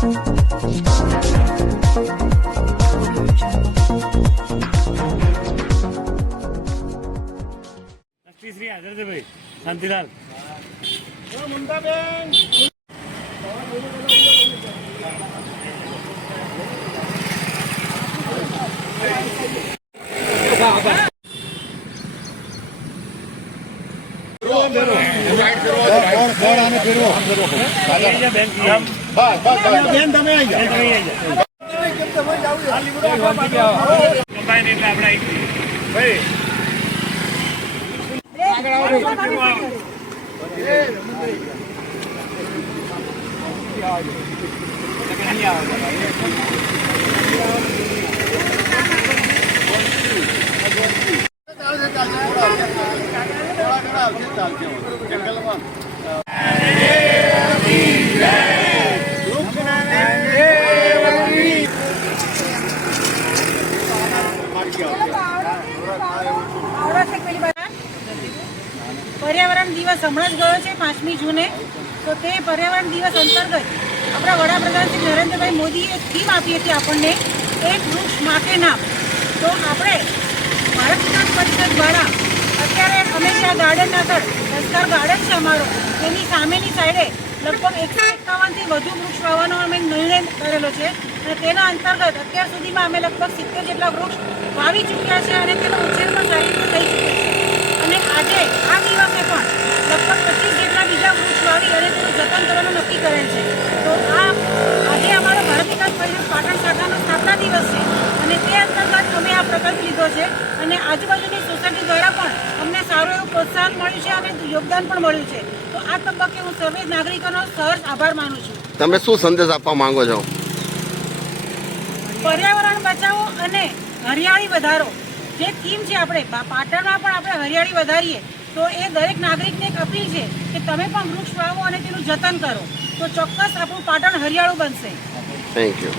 શ્રી આદરભાઈ શાંતિલાલ મમતાબેન पर्यावरण दिवस हमણાં જ ગયો છે 5મી જૂને। તો તે पर्यावरण દિવસ અંતર્ગત આપણા વડાપ્રધાન શ્રી નરેન્દ્રભાઈ મોદીએ એક થીમ આપી હતી આપણને, એક વૃક્ષ માં કે નામ। તો આપણે ભારત વિકાસ પરિષદ દ્વારા અત્યારે અમે જ્યાં ગાર્ડન આગળ સંસ્કાર ગાર્ડન છે અમારો, તેની સામેની સાઈડે લગભગ 151થી વધુ વૃક્ષ વાવવાનો અમે નિર્ણય કરેલો છે અને તેના અંતર્ગત અત્યાર સુધીમાં અમે લગભગ 70 જેટલા વૃક્ષ વાવી ચૂક્યા છે અને તેનો ઉછેર પણ સારી રીતે થઈ ચૂક્યો છે। અને આજે આ દિવસે પણ લગભગ 25 જેટલા બીજા વૃક્ષ વાવી અને તેનું જતન કરવાનું નક્કી કરેલ છે। તો આજે અમારો ભારત વિકાસ પરિષદ પાટણ શાખાનો સ્થાપના દિવસ છે અને તે અંતર્ગત અમે આ પ્રકલ્પ લીધો છે અને આજુબાજુની સોસાયટી દ્વારા પણ અમને સારું એવું પ્રોત્સાહન મળ્યું છે અને યોગદાન પણ મળ્યું છે। તો આ તબક્કે હું સર્વે નાગરિકોનો સહર્ષ આભાર માનું છું। તમે શું સંદેશ આપવા માંગો છો? પર્યાવરણ બચાવો અને હરિયાળી વધારો જે થીમ છે, આપણે પાટણમાં પણ આપણે હરિયાળી વધારીએ તો એ દરેક નાગરિકને એક અપીલ છે કે તમે પણ વૃક્ષ વાવો અને તેનું જતન કરો, તો ચોક્કસ આપણું પાટણ હરિયાળું બનશે। Thank you.